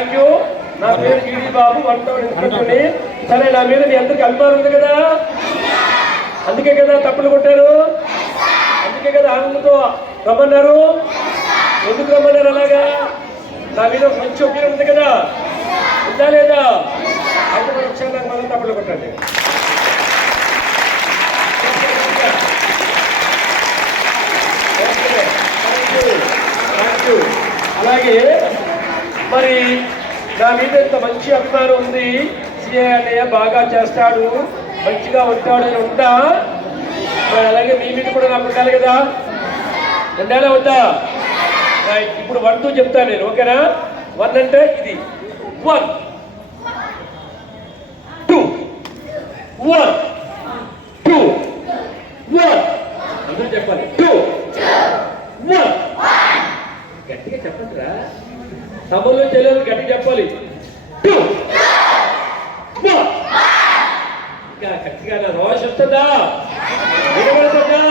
Thank you నా పేరు గిడి బాబు one ఇన్స్పెక్టర్ని సరే నా మీద మీ అందరికి అభిమానం ఉంది కదా? అందుకే కదా తప్పులు కొట్టారు? అందుకే కదా ఆనందంతో రమ్మన్నారు? ఎందుకు రమ్మన్నారు అలాగా? నా మీద మంచి ఒపీనియన్ ఉంది కదా? ఉందా లేదా? అయితే ఒకసారి నాకు మళ్ళీ తప్పులు కొట్టండి. అలాగే మరి నా మీద ఇంత మంచి అభిమానం ఉంది. సిఏ అన్నయ్య బాగా చేస్తాడు. మంచిగా ఉంటాడు అని మరి అలాగే మీ మీద కూడా నాకు ఉండాలి కదా? ఉండాలా వద్దా? ఇప్పుడు వన్ టూ చెప్తాను నేను ఓకేనా? వన్ అంటే ఇది. One two one two one అందరూ చెప్పాలి. టూ వన్ గట్టిగా చెప్పండిరా సభలో తెలియదు గట్టి చెప్పాలి. ఇంకా గట్టిగా నా రోష్ వస్తుందా? నిలబడుతుందా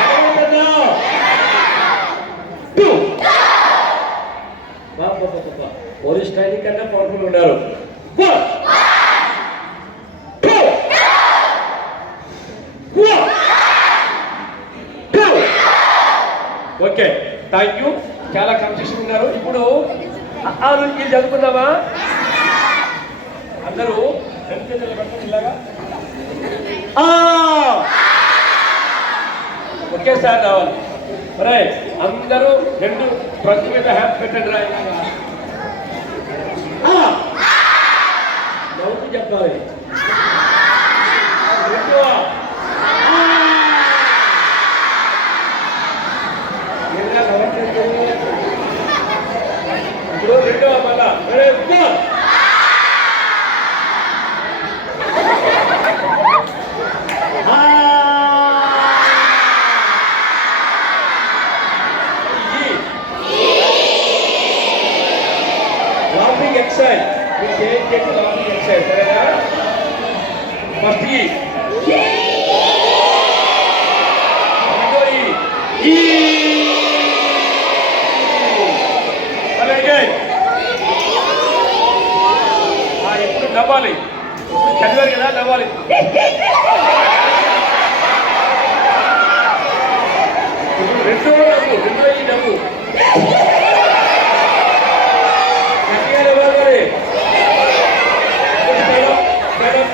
వినబడుతుందా? పోలీస్ ట్రైనింగ్ కన్నా పవర్ఫుల్ ఉన్నారు ఓకే థ్యాంక్ యూ చాలా కన్సెషన్ ఉన్నారు ఇప్పుడు ఆ నుంచి చదువుకుందామా అందరూ ఒకేసారి రావాలి. మరే అందరూ రెండు ప్రతి మీద హ్యాప్ పెట్టండి రా. నవ్వుతూ చెప్పాలి రెండు ఆ! ఏంట్రా నవ్వట్లేదు? ఇప్పుడు రెండో మళ్ళా మరే వన్ లాఫింగ్ ఎక్సైజ్ మీరు చేయించేది లాఫింగ్ ఎక్సైజ్ సరేనా ఫస్ట్ ఈ రెండో ఈ. ఈ. మళ్ళీ again. ఎప్పుడు నవ్వాలి? చదివారు కదా నవ్వాలి. రెండు రెండో నవ్వు రెండో ఈ నవ్వు. గట్టిగా నవ్వాలి మరి. మేడం,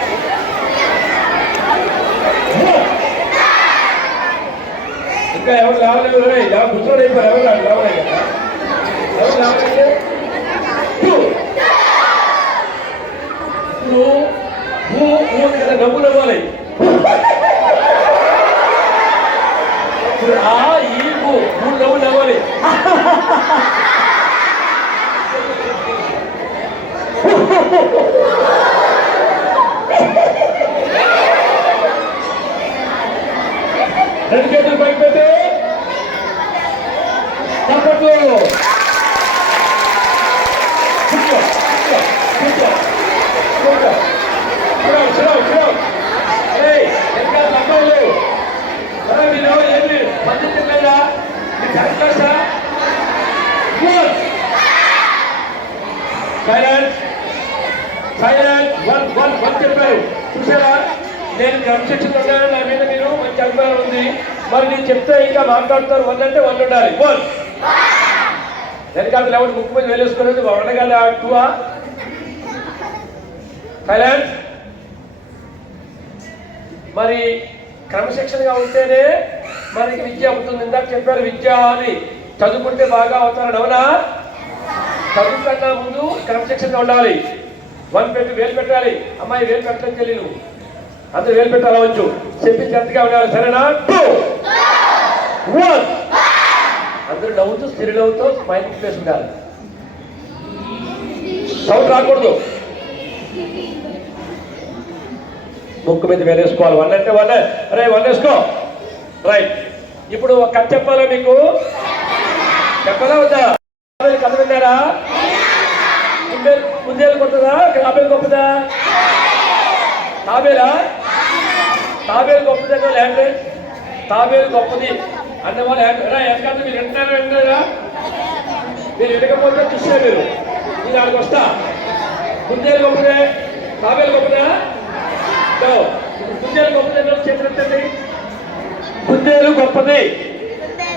ఎవరు లేవలేదు రే. ఎవరు కూర్చోండి అయిపోయారు ఎవరు లేవలేదు లేవలేదు కదా ఎవరు లేవలేదు టూ ఇప్పుడు ఊ ఊ కదా నవ్వు నవ్వాలి ఇప్పుడు ఆ ఈ ఊ మూడు నవ్వు నవ్వాలి రెండు చేతులు పైకి పెట్టి చప్పట్లు కూర్చో కూర్చో కూర్చో కూర్చో చూడవు చూడవు చూడవు ఏయ్ ఎంత నమ్మలు అరే మీరు ఏమి పద్ధతి లేదా మీకు correct sir silent silent one one one చెప్పారు చూసారా నేను క్రమశిక్షణ ఉన్నాను నా మీద మీరు మంచి అభిప్రాయం ఉంది. మరి నేను చెప్తే ఇంకా మాట్లాడతారు. వన్ అంటే వన్ ఉండాలి. వన్ వెనకాల లేవండి ముక్కు మీద వెళ్ళేసుకునేది వండగాలి ఆ టూవా సైలెంట్ మరి క్రమశిక్షణగా ఉంటేనే మనకి విద్య అవుతుంది. ఇందాక చెప్పారు విద్య అని. చదువుకుంటే బాగా అవుతారని అవునా? చదువు కన్నా ముందు క్రమశిక్షణగా ఉండాలి. వన్ పెట్టి వేలు పెట్టాలి. అమ్మాయి వేలు పెట్టడం తెలియదు అందరూ వేలు పెట్టాలి వచ్చు? చెప్పి చెత్తగా ఉండాలి సరేనా? టూ వన్ అందరూ నవ్వుతూ స్థిర స్మైలింగ్ ఫేస్ ఉండాలి. సౌండ్ రాకూడదు. ముక్కు మీద వేలేసుకోవాలి. వన్ అంటే వన్ అరే వన్ వేసుకో. రైట్ ఇప్పుడు ఒక కథ చెప్పాలా మీకు? చెప్పాలా వద్దా? కథ విన్నారా? ముందే- ముందేలు కొట్టదా తాబేలు గొప్పదా? తాబేలు గొప్ప దగ్గర ల్యాండ్ తాబేలు గొప్పది. అన్న వాళ్ళు ఎందుకంటే మీరు వింటారా వింటారా? మీరు వినకపోతే చూస్తే మీరు. మీరు ఆడికి వస్తా. కుందేలు గొప్పదే. తాబేలు గొప్పదా గుంజేలు గొప్పదే చెప్పండి కుందేలు గొప్పది.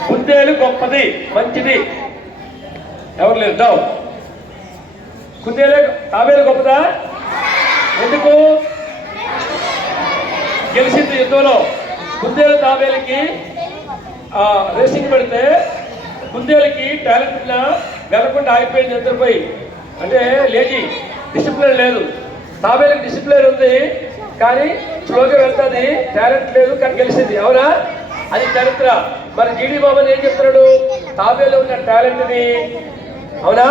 కుందేలు గొప్పది మంచిది. ఎవరు లేదు కుందేలే తాబేలు గొప్పదా? ఎందుకు? గెలిచింది యుద్ధంలో కుందేలు తాబేలకి రేసింగ్ పెడితే కుందేలకి టాలెంట్ ఉన్నా ఆగిపోయింది నిద్రపోయి అంటే లేజీ డిసిప్లిన్ లేదు. తాబేలకి డిసిప్లిన్ ఉంది కానీ స్లోగా వెళ్తుంది టాలెంట్ లేదు కానీ గెలిచింది. అవునా? అది చరిత్ర. మరి జీడి బాబు ఏం చెప్తున్నాడు? తాబేలు ఉన్న టాలెంట్ని అవునా?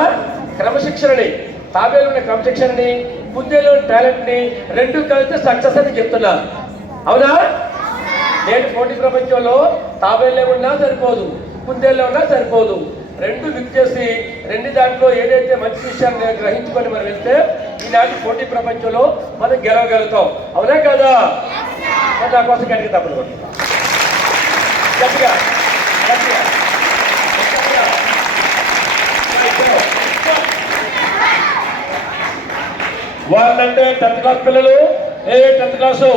క్రమశిక్షణని. తాబేలు ఉన్న క్రమశిక్షణని కుందేలు ఉన్న టాలెంట్ని రెండు కలిస్తే సక్సెస్ అని చెప్తున్నారు. అవునా? నేటి పోటీ ప్రపంచంలో తాబేళ్ళే ఉన్నా సరిపోదు కుందేళ్ళే ఉన్నా సరిపోదు. రెండు విక్ చేసి రెండు దాంట్లో ఏదైతే మంచి విషయాన్ని గ్రహించుకొని మనం వెళ్తే ఈనాటి పోటీ ప్రపంచంలో మనం గెలవగలుగుతాం. అవునా కదా? మరి నా కోసం గట్టిగా తప్పదు గట్టిగా గట్టిగా. వాళ్ళంటే టెన్త్ క్లాస్ పిల్లలు ఏ టెన్త్ క్లాసు?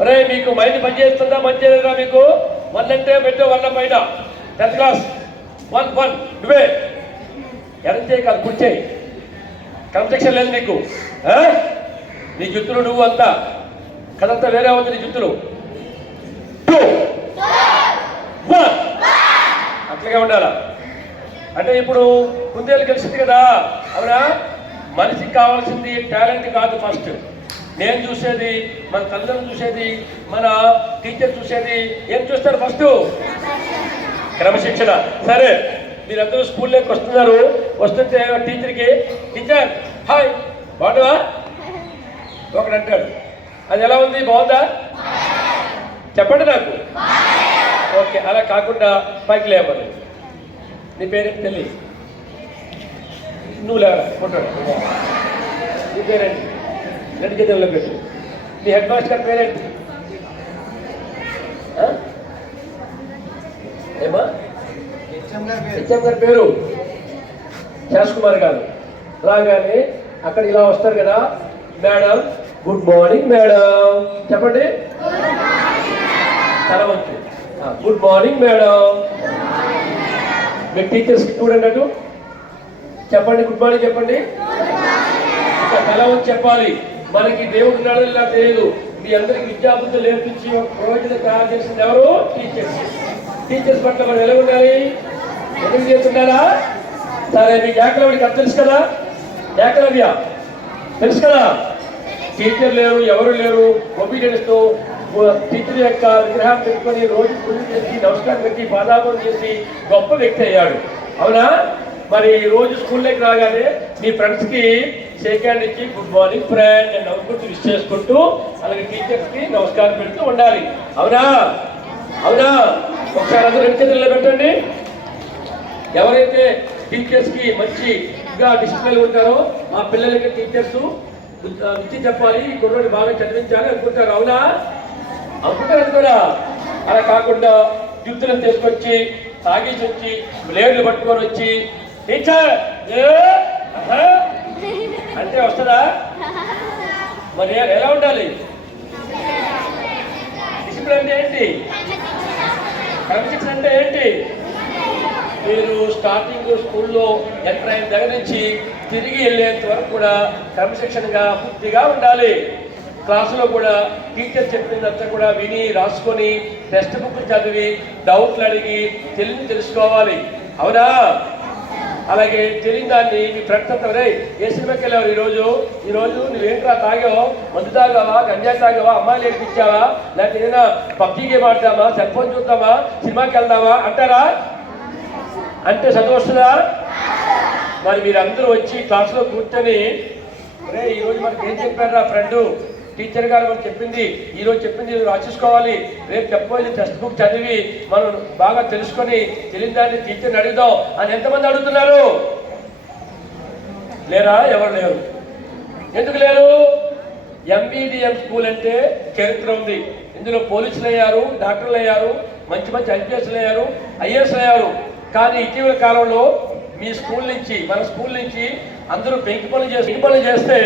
అరే మీకు మైండ్ పనిచేస్తుందా? మంచి మంచిదేరా మీకు? వన్ అంటే పెట్టే వన్ పైన. Tenth class. One one. నువ్వే. ఎడం చేయి కాదు కుడి చేయి. కన్స్ట్రక్షన్ లేదు నీకు. నీ జుత్తులు నువ్వు అంతా. కదంతా వేరే ఉంది నీ జుత్తులు. టూ వన్ అట్లాగే ఉండాలా? అంటే ఇప్పుడు కుందేలు కలిసింది కదా అవునా? మనిషికి కావాల్సింది టాలెంట్ కాదు ఫస్ట్ నేను చూసేది మన తల్లిదండ్రులు చూసేది మన టీచర్ చూసేది ఏం చూస్తారు ఫస్ట్ క్రమశిక్షణ. సరే మీరందరూ స్కూల్లోకి వస్తున్నారు. వస్తుంటే టీచర్కి టీచర్ హాయ్ బాగుందా ఒకడు అంటాడు అది ఎలా ఉంది బాగుందా? చెప్పండి నాకు. ఓకే అలా కాకుండా పైకి లేవాలి నీ పేరేంటి తెలియదు నువ్వు లేవరా? నీ పేరేంటి? రెండు చేతుల్లో పెట్టు నీ హెడ్ మాస్టర్ పేరేంటి? ఆ? ఏమా? హెచ్ఎం గారి పేరు. శాస్ కుమార్ గారు. రాగానే అక్కడ ఇలా వస్తారు కదా మేడం గుడ్ మార్నింగ్ మేడం. చెప్పండి. మంచిది గుడ్ మార్నింగ్ మేడం. మీ టీచర్స్కి చూడండి అటు? చెప్పండి గుడ్ మార్నింగ్ చెప్పండి. తల చెప్పాలి. మనకి దేవుడు ఉన్నాడో ఇలా తెలియదు. మీ అందరికి విద్యాబుద్ధులు నేర్పించి ఒక ప్రయోజనం తయారు చేసింది ఎవరు? టీచర్స్. టీచర్స్ పట్ల మనం ఎలా ఉండాలి? ఎందుకు చేస్తున్నారా సరే మీకు ఏకలవ్యకి అది తెలుసు కదా? ఏకలవ్య తెలుసు కదా? టీచర్ లేరు ఎవరు లేరు? ఒబీడియన్స్తో టీచర్ యొక్క విగ్రహం పెట్టుకొని రోజు పూజ చేసి నమస్కారం పెట్టి పాదాపం చేసి గొప్ప వ్యక్తి అయ్యాడు. అవునా? మరి ఈ రోజు స్కూల్లోకి రాగానే మీ ఫ్రెండ్స్కి షేక్ హ్యాండ్ ఇచ్చి గుడ్ మార్నింగ్ ఫ్రెండ్ అని నవ్వుకుంటూ విష్ చేసుకుంటూ అలాగే టీచర్స్కి నమస్కారం పెడుతూ ఉండాలి. అవునా? అవునా? ఒకసారి అందరూ రెండు నిలబెట్టండి. పెట్టండి ఎవరైతే టీచర్స్కి మంచిగా డిసిప్లిన్ ఉంటారో మా పిల్లలకి టీచర్స్ విద్య చెప్పాలి ఈ బాగా చదివించాలి అనుకుంటారు. అవునా? అనుకుంటారు అనుకోరా అలా కాకుండా యుద్ధులను తీసుకొచ్చి తాగేసి వచ్చి బ్లేడ్లు పట్టుకొని వచ్చి టీచర్ అంటే వస్తుందా? మరి ఎలా ఉండాలి? డిసిప్లిన్ అంటే ఏంటి? క్రమశిక్షణ అంటే ఏంటి? మీరు స్టార్టింగ్ స్కూల్లో ఎంటర్ అయిన దగ్గర నుంచి తిరిగి వెళ్ళేంత వరకు కూడా క్రమశిక్షణగా పూర్తిగా ఉండాలి. క్లాసులో కూడా టీచర్ చెప్పినంతా కూడా విని రాసుకొని టెక్స్ట్ బుక్ చదివి డౌట్లు అడిగి తెలివి తెలుసుకోవాలి. అవునా? అలాగే తెలియని దాన్ని మీ ఫ్రెండ్స్ రే ఏ సినిమాకి వెళ్ళావు ఈరోజు? ఈరోజు నువ్వేంట్రా తాగావు? మందు తాగావా? గంజాయి తాగావా? అమ్మాయిలు ఏడిపించావా? లేకపోతే ఏదైనా పబ్జీ గేమ్ ఆడతామా సెల్ ఫోన్ చూద్దామా సినిమాకి వెళ్దామా అంటారా? అంటే సంతోషదా మరి మరి మీరందరూ వచ్చి క్లాస్లో కూర్చొని రే ఈరోజు మనకి ఏం చెప్పారు ఫ్రెండు? టీచర్ గారు మనం చెప్పింది ఈరోజు చెప్పింది రాసేసుకోవాలి. రేపు చెప్పబోయేది టెక్స్ట్ బుక్ చదివి మనం బాగా తెలుసుకొని తెలియని దాన్ని టీచర్ని అడుగుదాం అని ఎంతమంది అడుగుతున్నారు? లేరా? ఎవరు లేరు? ఎందుకు లేరు? ఎంబీడిఎం స్కూల్ అంటే చరిత్ర ఉంది. ఇందులో పోలీసులు అయ్యారు డాక్టర్లు అయ్యారు మంచి మంచి ఐపీఎస్లు అయ్యారు ఐఏఎస్ అయ్యారు. కానీ ఇటీవల కాలంలో మీ స్కూల్ నుంచి మన స్కూల్ నుంచి అందరూ పెంకి పనులు చేసి పనులు చేస్తే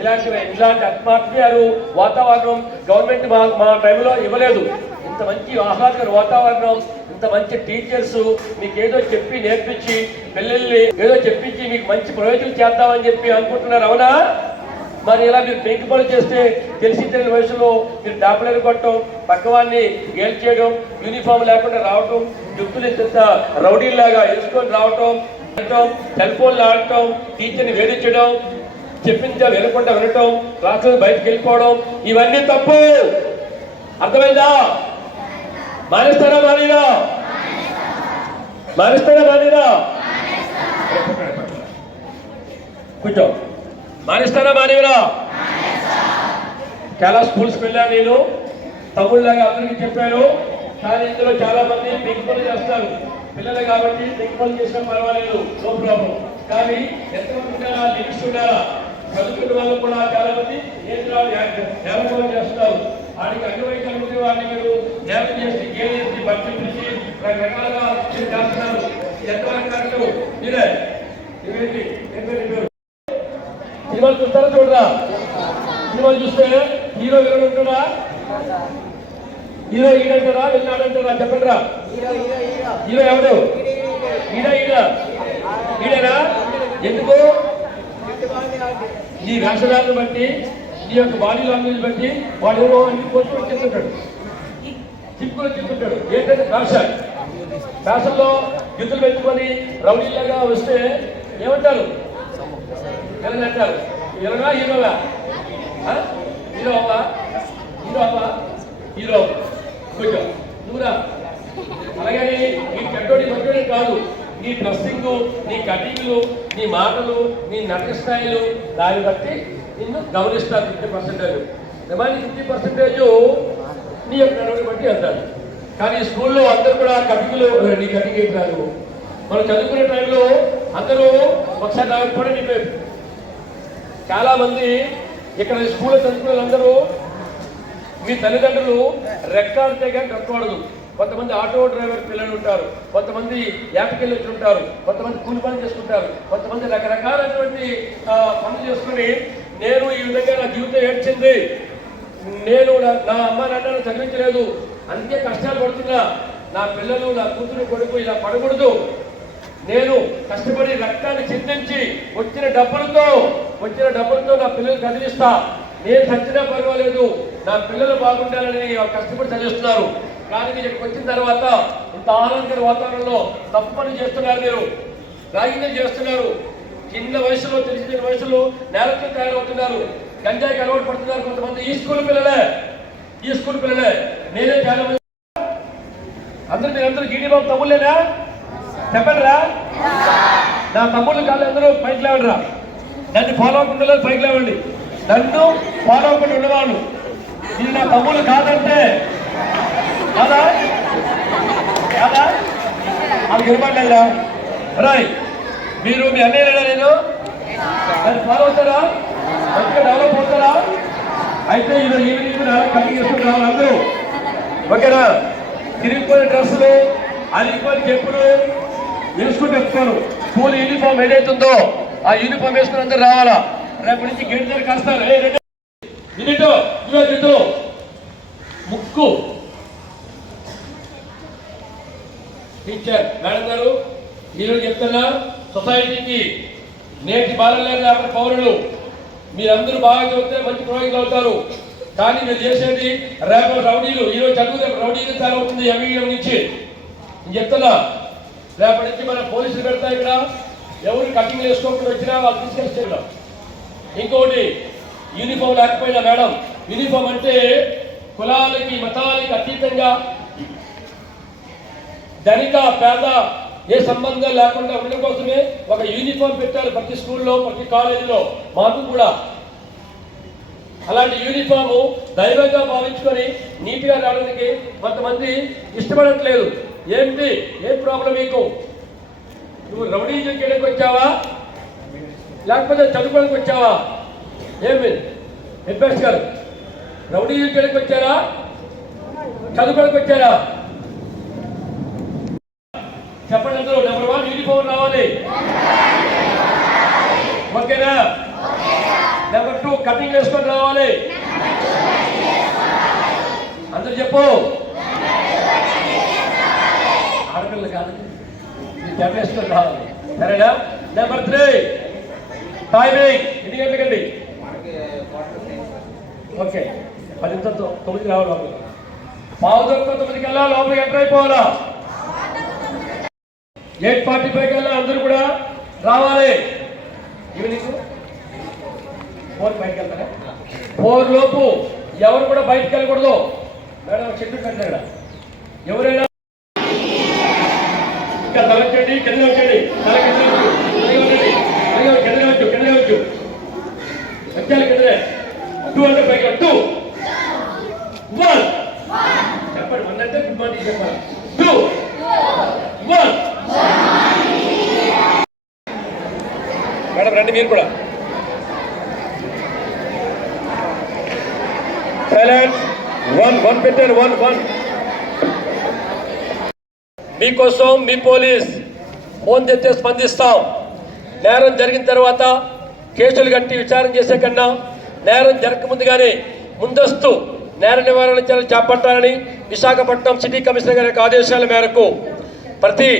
ఇలాంటి ఇలాంటి అట్మాస్ఫియర్ వాతావరణం గవర్నమెంట్ మా మా టైంలో ఇవ్వలేదు. ఇంత మంచి ఆహ్లాదకర వాతావరణం ఇంత మంచి టీచర్స్ మీకు ఏదో చెప్పి నేర్పించి పిల్లల్ని ఏదో చెప్పించి మీకు మంచి ప్రయోజనం చేద్దామని చెప్పి అనుకుంటున్నారు అవునా? మరి ఇలా మీరు పెంకుబడి చేస్తే తెలిసి తెలియని వయసులో మీరు డాక్టర్లు కొట్టడం పక్కవాడిని గేల్ చేయడం యూనిఫామ్ లేకుండా రావటం జుట్టులు ఇంత రౌడీలాగా వేసుకొని రావటం సెల్ ఫోన్లు ఆడటం టీచర్ని వేధించడం చెప్పించా వినకుండా వినటం క్లాసులు బయటకు వెళ్ళిపోవడం ఇవన్నీ తప్పు. అర్థమైందా? మానేస్తారా మానేరా మానేస్తారా మానేరా కూర్చో. మానేస్తారా మానేవరా చాలా స్కూల్స్కి వెళ్ళాను నేను. తమ్ముళ్ళగా అందరికీ చెప్పాను. కానీ ఇందులో చాలా మంది పెంకుపనులు చేస్తారు. పిల్లలు కాబట్టి పెంకుపనులు చేసినా పర్వాలేదు. No problem. కానీ ఎంతమంది ఉండాలా లిమిట్స్ ఉండాలా చదువుకున్న వాళ్ళు కూడా చాలా మంది నేత్రాలు నేలకోవడం చేస్తున్నారు. వాడికి అంగవైకల్యం ఉండే వాడిని మీరు నేలం చేసి గేమ్ చేసి బట్టి పిలిచి రకరకాలుగా చేస్తున్నారు. ఎంతవరకు కరెక్ట్ మీరే. ఇవేంటి? సినిమాలు చూస్తారా చూడరా? సినిమాలు చూస్తే హీరో హీరో ఉంటాడా హీరో ఈడ ఈడంటారా వెళ్ళాడంటారా చెప్పండి రా హీరో ఎవడు ఈడ ఈడ ఈడనా ఎందుకు? నీ వేషధాలను బట్టి నీ యొక్క బాడీ లాంగ్వేజ్ బట్టి వాడు ఏదో అన్ని కొట్టి చెప్తుంటాడు సింపుల్ చెప్తుంటాడు ఏంటంటే భాష? భాషల్లో గిద్దులు పెట్టుకొని రౌడీలాగా వస్తే ఏమంటారు? ఎలా అంటారు హీరోగా హీరోగా హీరో అవ్వా హీరో. అవ్వా హీరో కొంచెం నువ్వురా అలాగని ఈ చెడ్డోడి మంచోడి కాదు. నీ డ్రెస్సింగ్ నీ కటింగ్లు నీ మాటలు నీ నటన స్థాయిలు దాన్ని బట్టి నిన్ను గమనిస్తారు fifty percentage. Remaining fifty percentage నీ యొక్క నడవడి బట్టి వెళ్తారు కానీ స్కూల్లో అందరూ కూడా కటింగ్లు నీ కటింగ్ ఏంటి మనం చదువుకునే టైంలో అందరూ ఒకసారి నాకు కూడా నీ పేరు చాలా ఇక్కడ స్కూల్లో చదువుకునే వాళ్ళందరూ మీ తల్లిదండ్రులు రెక్కాడితే కానీ కట్టకూడదు కొంతమంది ఆటో డ్రైవర్ పిల్లలు ఉంటారు కొంతమంది యాపకెళ్ళి వచ్చి ఉంటారు కొంతమంది కూలి పని చేసుకుంటారు కొంతమంది రకరకాలైనటువంటి పనులు చేసుకుని నేను ఈ విధంగా నా జీవితం ఏడ్చింది. నేను నా- నా అమ్మ నాన్నను చదివించలేదు. అందుకే కష్టాలు పడుతున్నా. నా పిల్లలు నా కూతురు కొడుకు ఇలా పడకూడదు. నేను కష్టపడి రక్తాన్ని చిందించి వచ్చిన డబ్బులతో వచ్చిన డబ్బులతో నా పిల్లలు చదివిస్తా. నేను చచ్చినా పర్వాలేదు. నా పిల్లలు బాగుండాలని కష్టపడి చదివిస్తున్నారు. కానీ మీరు ఇక్కడికి వచ్చిన తర్వాత ఇంత ఆనందకర వాతావరణంలో తప్పు పని చేస్తున్నారు మీరు. రాగిందే చేస్తున్నారు. చిన్న వయసులో తెలిసిన వయసులో నేలతో తయారవుతున్నారు. గంజాయికి అలవాటు పడుతున్నారు కొంతమంది ఈ స్కూల్ పిల్లలే. ఈ స్కూల్ పిల్లలే. నేనే చాలా మంది అందరూ మీరందరూ గీడీ బాబు తమ్ముళ్ళేనా? చెప్పండిరా. నా తమ్ముళ్ళు కాదు అందరూ పైకి లేవండిరా. నన్ను ఫాలో అవ్వకుండా పైకి లేవండి. నన్ను ఫాలో అవ్వకుండా ఉండేవాళ్ళు ఇది నా తమ్ముళ్ళు కాదంటే కాదా? కాదా? అది వినపడలేదా రాయ్ మీరు మీ అన్నయ్య నేను? నన్ను ఫాలో అవుతారా? మంచిగా డెవలప్ అవుతారా? అయితే ఈరోజు ఈవినింగ్ కటింగ్ చేసుకుని అందరూ. ఓకేనా? తిరిగిపోయిన డ్రెస్సులు అరిగిపోయిన చెప్పులు వేసుకుంటూ వస్తారు స్కూల్ యూనిఫామ్ ఏదైతుందో ఆ యూనిఫామ్ వేసుకుని అందరు రావాలా? రేపు నుంచి గేట్ దగ్గర కాస్తారు ముక్కు. టీచర్ మేడం గారు ఈరోజు చెప్తున్నా సొసైటీకి నేటి బాలలే కాబట్టి పౌరులు మీరందరూ బాగా చదివితే మంచి ప్రయోజకులు అవుతారు. కానీ మీరు చేసేది రేపు రౌడీలు ఈరోజు చదివితే రౌడీలు చాలా అవుతుంది ఎంఈఎం నుంచి. నేను చెప్తున్నా రేపటి నుంచి మన పోలీసులు పెడతా ఇక్కడ. ఎవరు కటింగ్ వేసుకోకుండా వచ్చినా వాళ్ళు తీసుకెళ్తారు ఇంకోటి యూనిఫామ్ లేకపోయినా మేడం యూనిఫామ్ అంటే కులాలకి మతాలకి అతీతంగా ధనిక పేద ఏ సంబంధం లేకుండా ఉండడం కోసమే ఒక యూనిఫామ్ పెట్టారు ప్రతి స్కూల్లో ప్రతి కాలేజీలో. మాకు కూడా అలాంటి యూనిఫామ్ దైవంగా భావించుకొని నీట్గా రావడానికి కొంతమంది ఇష్టపడట్లేదు. ఏంటి? ఏం ప్రాబ్లం మీకు? నువ్వు రౌడీ చేయడానికి వచ్చావా? లేకపోతే చదువుకోవడానికి వచ్చావా? ఏమి హెడ్ మాస్టర్ గారు రౌడీ చేయడానికి వచ్చారా? చదువుకోవడానికి వచ్చారా? చెప్పండి అందరూ నెంబర్ వన్ యూనిఫామ్ రావాలి. ఓకేనా? నెంబర్ టూ కటింగ్ వేసుకొని రావాలి. అందరు చెప్పు. ఆడపిల్ల కాదు. జమ వేసుకొని రావాలి. సరేనా? నెంబర్ త్రీ టైమింగ్ ఎన్ని గంటలకండి? ఓకే. పది తొమ్మిది తొమ్మిదికి రావాలి లోపలికి. పావు తొమ్మిదికి వెళ్ళా లోపలికి ఎంటర్ అయిపోవాలా? ఎయిట్ ఫార్టీ ఫైవ్ కల్లా అందరూ కూడా రావాలి. ఈవినింగ్ ఫోర్ బయటకు వెళ్తారా? ఫోర్ లోపు ఎవరు కూడా బయటకు వెళ్ళకూడదు. మేడం చెట్టు కట్టారు ఎవరైనా ఇంకా తలచండి కింద వచ్చండి తల కింద కింద వచ్చు కింద వచ్చు వచ్చాలి కిందనే. టూ అంటే పైగా టూ. వన్. చెప్పండి వన్ అంటే గుడ్ మార్నింగ్ చెప్పాలి టూ వన్ మేడం రండి మీరు కూడా సైలెంట్ వన్ వన్ వన్ మీకోసం మీ పోలీస్ ఫోన్ తెస్తే స్పందిస్తాం. నేరం జరిగిన తర్వాత కేసులు కట్టి విచారణ చేసే కన్నా నేరం జరగకముందుగానే ముందస్తు నేర నివారణ చర్యలు చేపట్టాలని విశాఖపట్నం సిటీ కమిషనర్ గారి ఆదేశాల మేరకు ప్రతి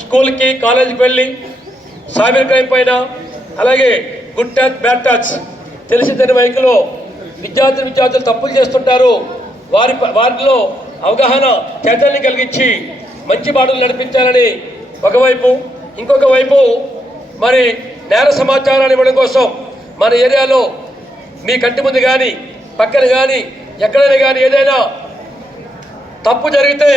స్కూల్కి కాలేజీకి వెళ్ళి సైబర్ క్రైమ్ పైన అలాగే గుడ్ టచ్ బ్యాడ్ టచ్ తెలిసి తెలియని వైఖలో విద్యార్థులు విద్యార్థులు తప్పులు చేస్తుంటారు. వారి వారిలో అవగాహన చైతన్యం కలిగించి మంచి బాటలు నడిపించాలని ఒకవైపు ఇంకొక వైపు మరి నేర సమాచారాన్ని ఇవ్వడం కోసం మన ఏరియాలో మీ కంటి ముందు కానీ పక్కన కానీ ఎక్కడైనా కానీ ఏదైనా తప్పు జరిగితే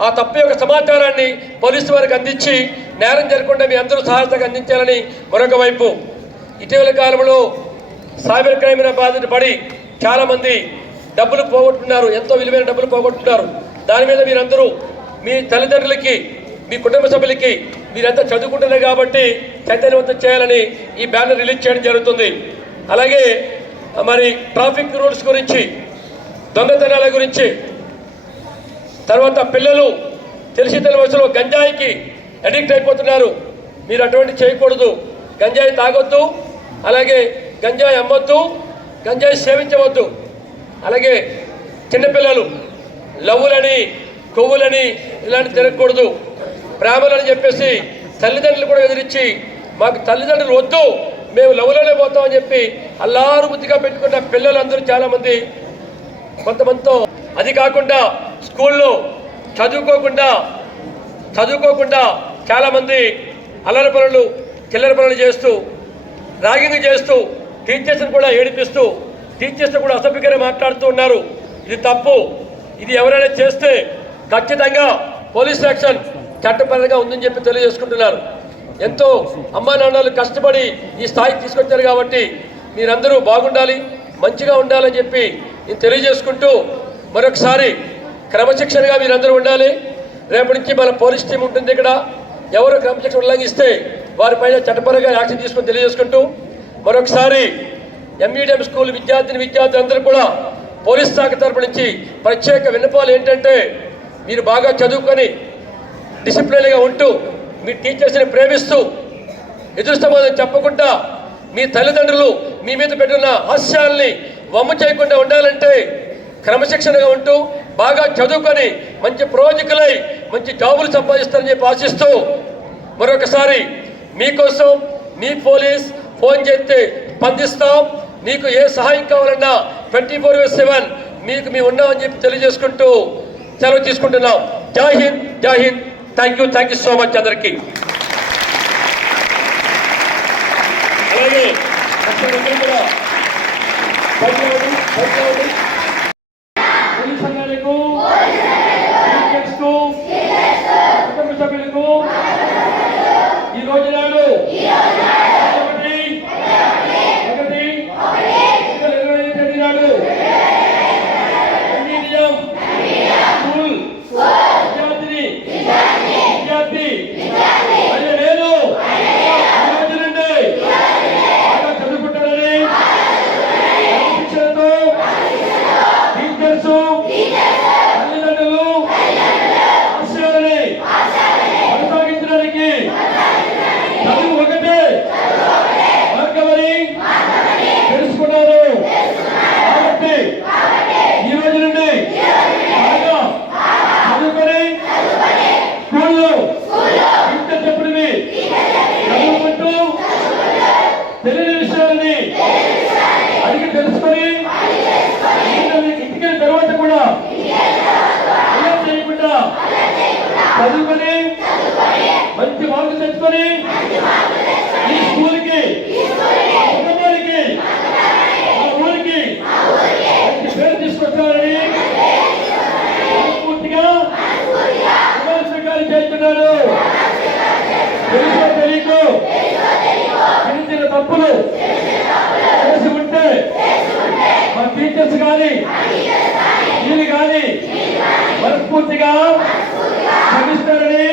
ఆ తప్పు యొక్క సమాచారాన్ని పోలీసు వారికి అందించి నేరం జరగకుండా మీ అందరూ సహాయతగా అందించాలని మరొక వైపు. ఇటీవల కాలంలో సైబర్ క్రైమ్ బాధిత పడి చాలామంది డబ్బులు పోగొట్టుకున్నారు ఎంతో విలువైన డబ్బులు పోగొట్టుకున్నారు. దాని మీద మీరందరూ మీ తల్లిదండ్రులకి మీ కుటుంబ సభ్యులకి మీరంతా చదువుకుంటున్నారు కాబట్టి చైతన్యవంతం చేయాలని ఈ బ్యానర్ రిలీజ్ చేయడం జరుగుతుంది. అలాగే మరి ట్రాఫిక్ రూల్స్ గురించి దొంగతనాల గురించి తర్వాత పిల్లలు తెలిసి తెలియని గంజాయికి అడిక్ట్ అయిపోతున్నారు. మీరు అటువంటి చేయకూడదు. గంజాయి తాగొద్దు అలాగే గంజాయి అమ్మొద్దు గంజాయి సేవించవద్దు. అలాగే చిన్నపిల్లలు లవ్వులని కొవ్వులని ఇలాంటి తిరగకూడదు ప్రేమలని చెప్పేసి తల్లిదండ్రులు కూడా ఎదిరించి మాకు తల్లిదండ్రులు వద్దు మేము లవ్వులోనే పోతామని చెప్పి అల్లారు బుద్ధిగా పెట్టుకున్న పిల్లలందరూ చాలామంది కొంతమందితో అది కాకుండా స్కూల్లో చదువుకోకుండా చదువుకోకుండా చాలామంది అల్లర పనులు చిల్లర పనులు చేస్తూ ర్యాగింగ్ చేస్తూ టీచర్స్ని కూడా ఏడిపిస్తూ టీచర్స్ కూడా అసభ్యంగా మాట్లాడుతూ ఉన్నారు. ఇది తప్పు. ఇది ఎవరైనా చేస్తే ఖచ్చితంగా పోలీస్ యాక్షన్ చట్టపరంగా ఉందని చెప్పి తెలియజేసుకుంటున్నారు. ఎంతో అమ్మా నాన్నలు కష్టపడి ఈ స్థాయికి తీసుకొచ్చారు కాబట్టి మీరందరూ బాగుండాలి మంచిగా ఉండాలని చెప్పి నేను తెలియజేసుకుంటూ మరొకసారి క్రమశిక్షణగా మీరందరూ ఉండాలి. రేపటి నుంచి మన పోలీస్ టీం ఉంటుంది ఇక్కడ. ఎవరు క్రమశిక్షణ ఉల్లంఘిస్తే వారిపైన చట్టపరంగా యాక్షన్ తీసుకొని తెలియజేసుకుంటూ మరొకసారి ఎంఈడిఎం స్కూల్ విద్యార్థిని విద్యార్థులందరూ కూడా పోలీస్ శాఖ తరపు నుంచి ప్రత్యేక విన్నపాలు ఏంటంటే మీరు బాగా చదువుకొని డిసిప్లిన్గా ఉంటూ మీ టీచర్స్ని ప్రేమిస్తూ ఎదురు సమాధానం చెప్పకుండా మీ తల్లిదండ్రులు మీ మీద పెట్టిన హాస్యాల్ని వమ్ము చేయకుండా ఉండాలంటే క్రమశిక్షణగా ఉంటూ బాగా చదువుకొని మంచి ప్రయోజకులై మంచి జాబులు సంపాదిస్తారని చెప్పి ఆశిస్తూ మరొకసారి మీకోసం మీ పోలీస్ ఫోన్ చేస్తే స్పందిస్తాం. మీకు ఏ సహాయం కావాలన్నా ట్వంటీ ఫోర్ సెవెన్ మీకు మేము ఉన్నామని చెప్పి తెలియజేసుకుంటూ సెలవు తీసుకుంటున్నాం. జై హింద్ జై Hind. Thank you thank you so much అందరికీ. అలాగే అక్షరందరూ కూడా పైకి అవ్వండి, పైకి అవ్వండి. పోలీస్ సంఘాలకు టీచర్స్కు, కుటుంబ సభ్యులకు ఈ రోజు నాడు ఒకటి ఒకటి రెండు వేల ఇరవై ఐదు తేదీ నాడు ఎంఈడిఎం స్కూల్ విద్యార్థిని విద్యార్థి మరియు నేను ఈ రోజు నుండి బాగా చదువుకుంటానని క్రమశిక్షణతో తెలియని విషయాలని అడిగి తెలుసుకొని ఇంటికి ఇంటికి తర్వాత కూడా అలా చేయకుండా చదువుకొని మంచి మార్కులు తెచ్చుకొని ఈ స్కూల్కి కుటుంబానికి మా ఊరికి మంచి పేరు తీసుకొస్తారని పూర్తిగా ప్రమాణ స్వీకారం చేస్తున్నారు తెలుసో తెలియకో చిన్న చిన్న తప్పులు చేసి ఉంటే మా టీచర్స్ కానీ వీళ్ళు కానీ మనస్ఫూర్తిగా క్షమిస్తారని